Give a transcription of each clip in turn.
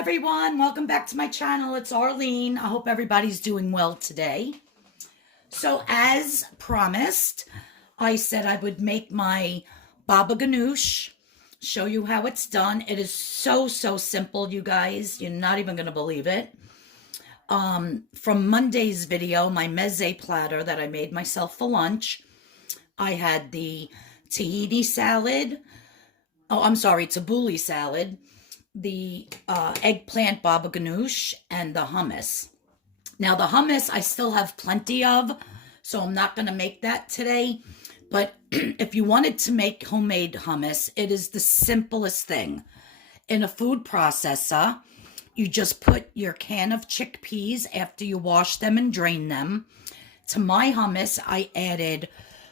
everyone, welcome back to my channel. It's Arlene. I hope everybody's doing well today. So as promised, I said I would make my babaganoush, show you how it's done. It is so simple, you guys. You're not even going to believe it. From Monday's video, my meze platter that I made myself for lunch, I had the tahini salad. Oh, I'm sorry, tabbouleh salad, the eggplant babaganoush, and the hummus. Now, the hummus I still have plenty of, so I'm not going to make that today. But if you wanted to make homemade hummus, it is the simplest thing. In a food processor, you just put your can of chickpeas after you wash them and drain them. To my hummus, I added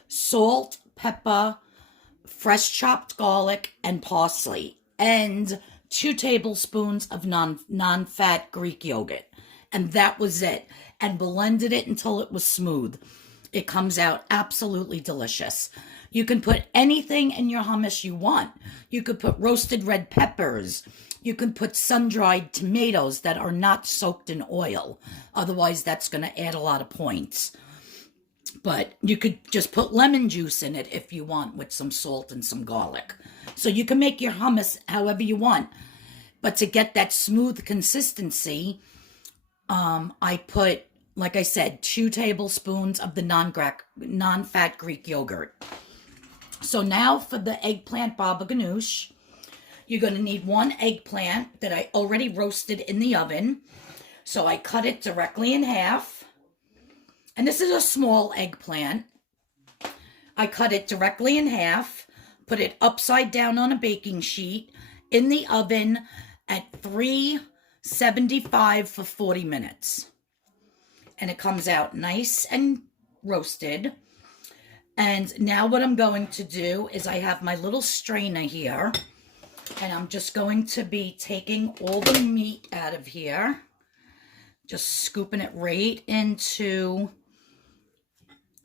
salt, pepper, fresh chopped garlic, and parsley, and 2 tablespoons of non-fat Greek yogurt. And that was it. And blended it until it was smooth. It comes out absolutely delicious. You can put anything in your hummus you want. You could put roasted red peppers. You can put sun-dried tomatoes that are not soaked in oil. Otherwise, that's going to add a lot of points. But you could just put lemon juice in it if you want, with some salt and some garlic. So you can make your hummus however you want. But to get that smooth consistency, I put, like I said, 2 tablespoons of the non-fat Greek yogurt. So now for the eggplant babaganoush, you're going to need 1 eggplant that I already roasted in the oven. So I cut it directly in half. And this is a small eggplant. I cut it directly in half, put it upside down on a baking sheet in the oven at 375 for 40 minutes. And it comes out nice and roasted. And now what I'm going to do is I have my little strainer here. And I'm just going to be taking all the meat out of here. Just scooping it right into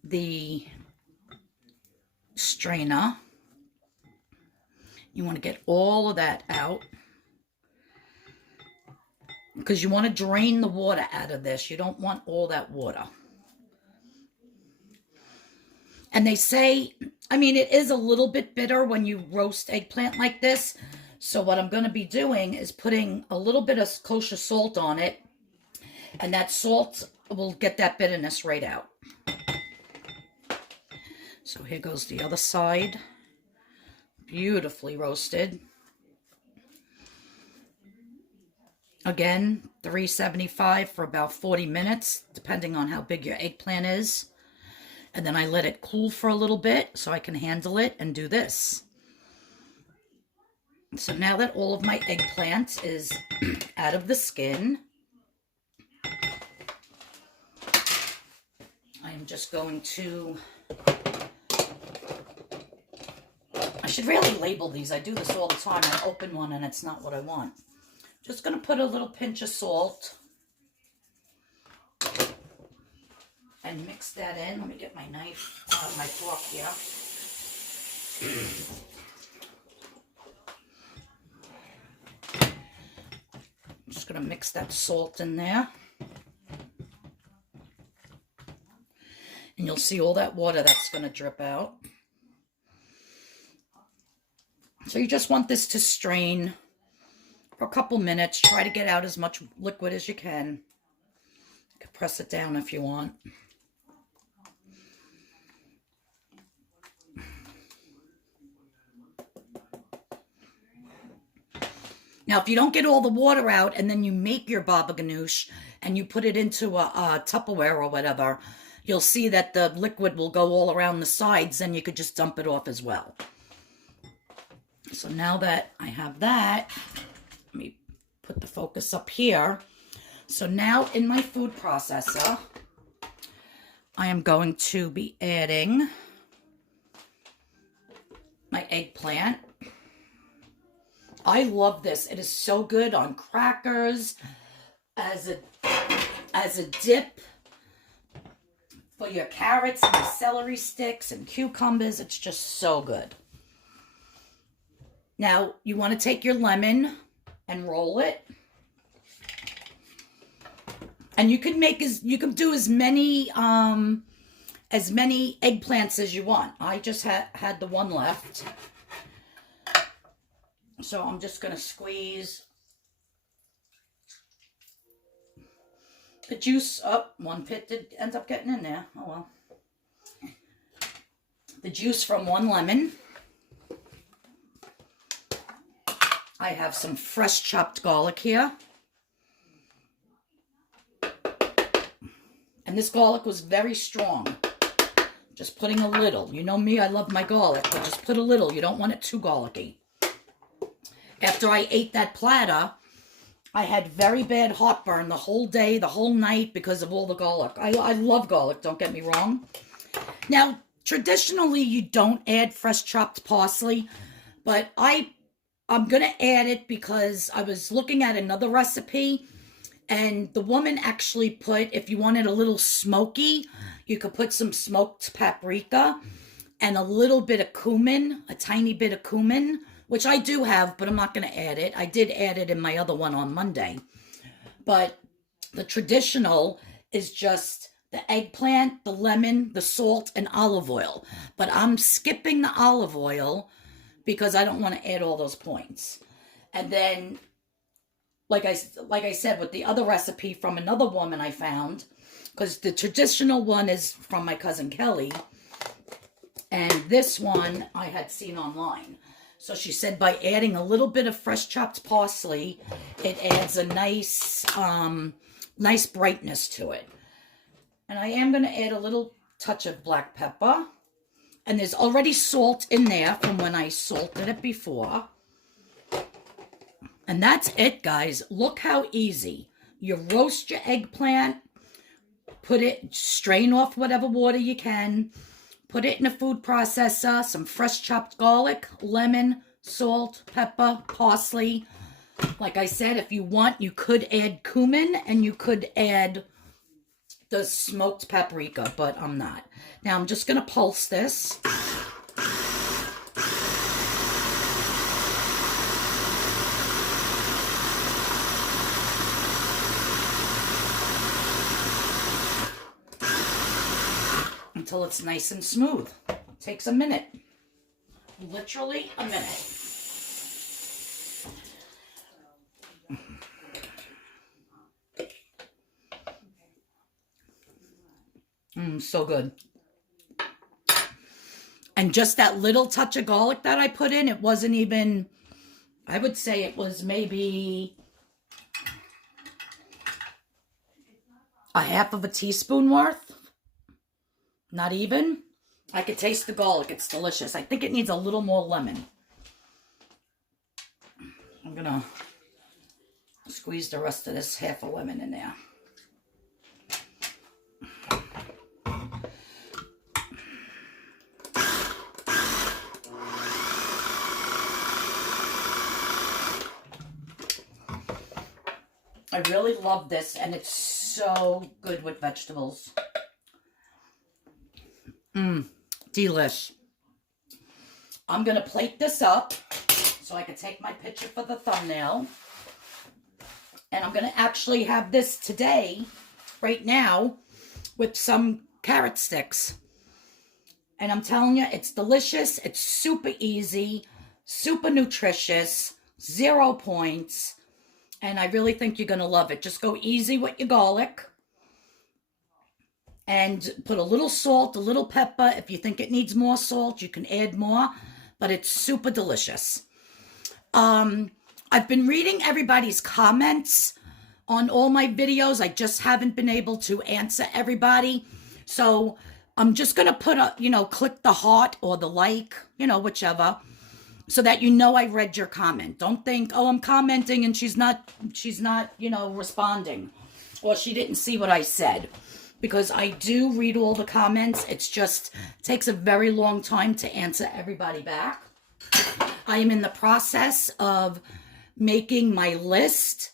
the strainer. You want to get all of that out, because you want to drain the water out of this. You don't want all that water. And they say, I mean, it is a little bit bitter when you roast eggplant like this. So what I'm going to be doing is putting a little bit of kosher salt on it. And that salt will get that bitterness right out. So here goes the other side. Beautifully roasted. Again, 375 for about 40 minutes, depending on how big your eggplant is. And then I let it cool for a little bit so I can handle it and do this. So now that all of my eggplant is out of the skin, I'm just going to... I should really label these. I do this all the time. I open one and it's not what I want. Just going to put a little pinch of salt and mix that in. Let me get my knife, my fork here. I'm just going to mix that salt in there. And you'll see all that water that's going to drip out. So you just want this to strain for a couple minutes. Try to get out as much liquid as you can. You can press it down if you want. Now, if you don't get all the water out and then you make your babaganoush and you put it into a Tupperware or whatever, you'll see that the liquid will go all around the sides, and you could just dump it off as well. So now that I have that, let me put the focus up here. So now in my food processor, I am going to be adding my eggplant. I love this. It is so good on crackers, as a dip for your carrots and your celery sticks and cucumbers. It's just so good. Now, you want to take your lemon and roll it. And you can do as many eggplants as you want. I just had the one left. So I'm just going to squeeze the juice up. One pit did end up getting in there. Oh well. The juice from one lemon. I have some fresh chopped garlic here. And this garlic was very strong. Just putting a little. You know me, I love my garlic, but just put a little. You don't want it too garlicky. After I ate that platter, I had very bad heartburn the whole day, the whole night because of all the garlic. I love garlic, don't get me wrong. Now, traditionally, you don't add fresh chopped parsley, but I'm going to add it because I was looking at another recipe, and the woman actually put, if you wanted a little smoky, you could put some smoked paprika and a little bit of cumin, a tiny bit of cumin, which I do have, but I'm not going to add it. I did add it in my other one on Monday. But the traditional is just the eggplant, the lemon, the salt, and olive oil. But I'm skipping the olive oil because I don't want to add all those points. And then, like I said, with the other recipe from another woman I found, because the traditional one is from my cousin Kelly, and this one I had seen online. So she said by adding a little bit of fresh chopped parsley, it adds a nice, nice brightness to it. And I am going to add a little touch of black pepper. And there's already salt in there from when I salted it before. And that's it, guys. Look how easy. You roast your eggplant, strain off whatever water you can, put it in a food processor, some fresh chopped garlic, lemon, salt, pepper, parsley. Like I said, if you want, you could add cumin and you could add the smoked paprika, but I'm not. Now I'm just going to pulse this. Until it's nice and smooth. It takes a minute. Literally a minute. So good. And just that little touch of garlic that I put in, it wasn't even, I would say it was maybe a half of a teaspoon worth. Not even. I could taste the garlic. It's delicious. I think it needs a little more lemon. I'm going to squeeze the rest of this half a lemon in there. I really love this, and it's so good with vegetables. Delish. I'm going to plate this up so I can take my picture for the thumbnail. And I'm going to actually have this today, right now, with some carrot sticks. And I'm telling you, it's delicious. It's super easy, super nutritious, 0 points. And I really think you're going to love it. Just go easy with your garlic. And put a little salt, a little pepper. If you think it needs more salt, you can add more. But it's super delicious. I've been reading everybody's comments on all my videos. I just haven't been able to answer everybody. So I'm just going to put a, click the heart or the like, whichever. So that I read your comment. Don't think, oh, I'm commenting and she's not, responding. Or she didn't see what I said. Because I do read all the comments. It's just takes a very long time to answer everybody back. I am in the process of making my list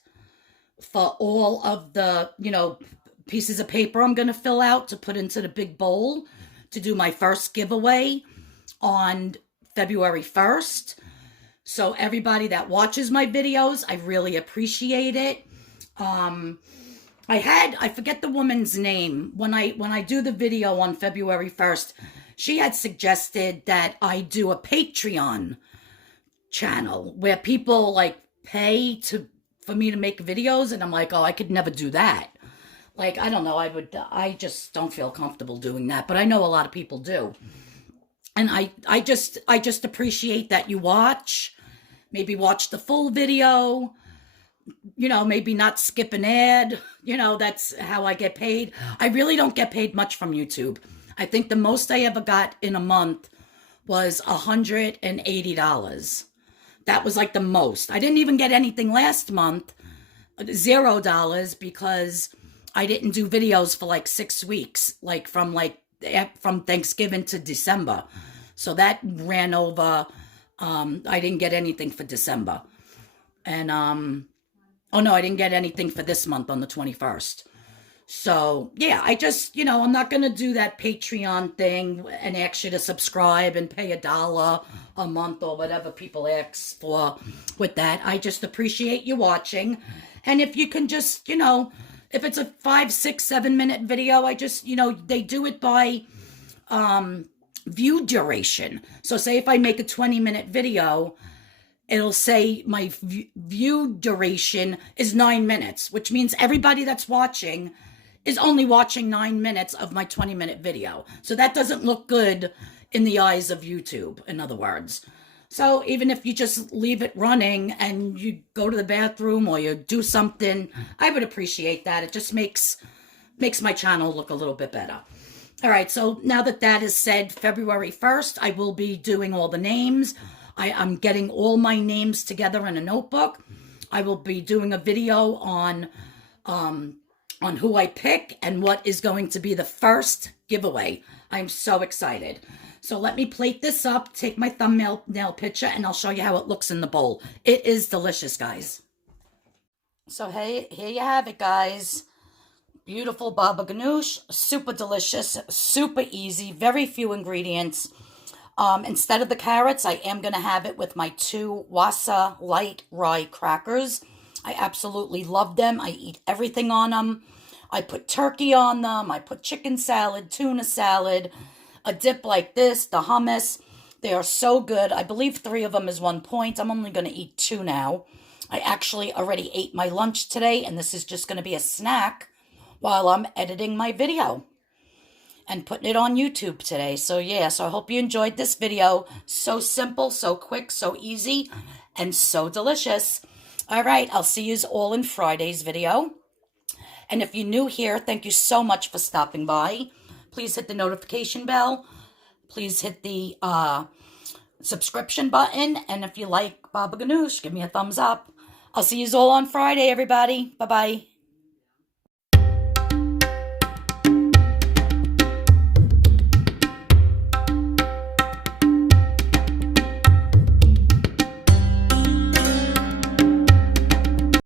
for all of the, pieces of paper I'm going to fill out to put into the big bowl to do my first giveaway on February 1st. So everybody that watches my videos, I really appreciate it. I forget the woman's name. When I do the video on February 1st, she had suggested that I do a Patreon channel where people like pay for me to make videos, and I'm like, oh, I could never do that. Like, I don't know, I just don't feel comfortable doing that, but I know a lot of people do. And I just appreciate that you watch, maybe watch the full video, maybe not skip an ad. That's how I get paid. I really don't get paid much from YouTube. I think the most I ever got in a month was $180. That was like the most. I didn't even get anything last month, $0, because I didn't do videos for like 6 weeks, like from Thanksgiving to December. So that ran over. I didn't get anything for December. And, oh no, I didn't get anything for this month on the 21st. So, yeah, I just, I'm not going to do that Patreon thing and ask you to subscribe and pay $1 a month or whatever people ask for with that. I just appreciate you watching. And if you can just, if it's a 5, 6, 7 minute video, I just, they do it by view duration. So say if I make a 20-minute video, it'll say my view duration is 9 minutes, which means everybody that's watching is only watching 9 minutes of my 20-minute video. So that doesn't look good in the eyes of YouTube, in other words. So even if you just leave it running and you go to the bathroom or you do something, I would appreciate that. It just makes my channel look a little bit better. All right, so now that is said, February 1st, I will be doing all the names. I'm getting all my names together in a notebook. I will be doing a video on who I pick and what is going to be the first giveaway. I'm so excited. So let me plate this up, take my thumbnail picture, and I'll show you how it looks in the bowl. It is delicious, guys. So hey, here you have it, guys. Beautiful baba ganoush, super delicious, super easy, very few ingredients. Instead of the carrots, I am going to have it with my 2 Wasa light rye crackers. I absolutely love them. I eat everything on them. I put turkey on them. I put chicken salad, tuna salad, a dip like this, the hummus. They are so good. I believe 3 of them is 1 point. I'm only going to eat 2 now. I actually already ate my lunch today, and this is just going to be a snack while I'm editing my video and putting it on YouTube today. So yeah, so I hope you enjoyed this video. So simple, so quick, so easy, and so delicious. All right, I'll see you all in Friday's video. And if you're new here, thank you so much for stopping by. Please hit the notification bell. Please hit the subscription button. And if you like Baba Ganoush, give me a thumbs up. I'll see you all on Friday, everybody. Bye-bye.